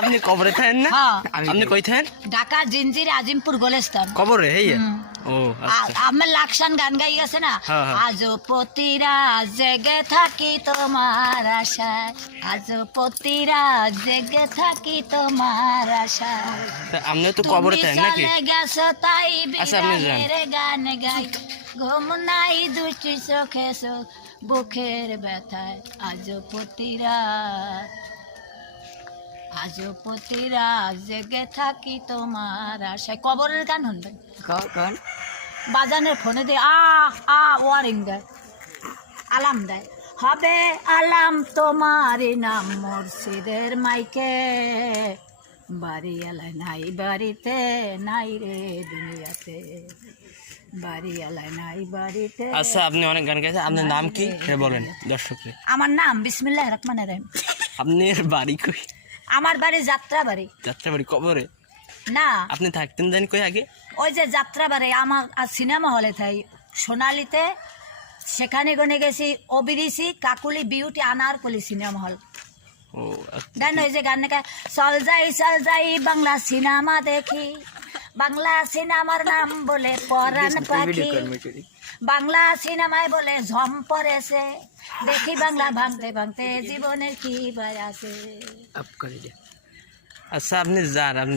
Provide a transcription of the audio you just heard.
আপনি কবরে থাকেন না? হ্যাঁ। আপনি কই থাকেন? ঢাকা জিঞ্জির আজিমপুর গোলেস্তান। কবরে হেই? ও আচ্ছা। আমার লাকসান গান গাই গেছে না, হ্যাঁ, হ্যাঁ। আজও প্রতিরা জেগে থাকি তোমার আশায়, আজও প্রতিরা জেগে থাকি তোমার আশায়। তা আপনি তো কবরে থাকেন নাকি? চলে গেছো তাই আচ্ছা, আপনি যান। বিদায়ের গান গাই, ঘুম নাই দুটি চোখে চোখ বুকের ব্যথায়, আজও প্রতিরা আজও প্রতিরা জেগে থাকি তোমার আশায়। কবরের গান শুনবেন গান বাজানের ফোনে দিয়ে ওয়ারিং দেয়, আলাম দেয়, হবে আলাম তোমারই নাম মুর্শিদের মাইকে, বাড়ি এলায় নাই বাড়িতে নাই রে দুনিয়াতে, বাড়ি এলায় নাই বাড়িতে। আচ্ছা, আপনি অনেক গান গাইছেন, আপনার নাম কি সে বলেন দর্শককে। আমার নাম বিসমিল্লাহির রহমানির রহিম। আপনার বাড়ি কই? আমার বাড়ি যাত্রাবাড়ি। যাত্রাবাড়ি কবরে? না, আপনি থাকতেন জানি কই আগে? ওই যে যাত্রাবাড়ি আমার সিনেমা হলে থাই সোনালিতে, সেখানে গনে গেছি অবিরিসি Kakuli Beauty Anarkali cinema hall. ও আচ্ছা। গান ওই যে গান চল যাই বাংলা সিনেমা দেখি, বাংলা সিনেমার নাম বলে পরাণ পাখি, বাংলা সিনেমায় বলে ঝম পড়েছে, দেখি বাংলা ভাঙতে ভাঙতে জীবনের কি বাই আছে। আচ্ছা, আপনি যান, আপনি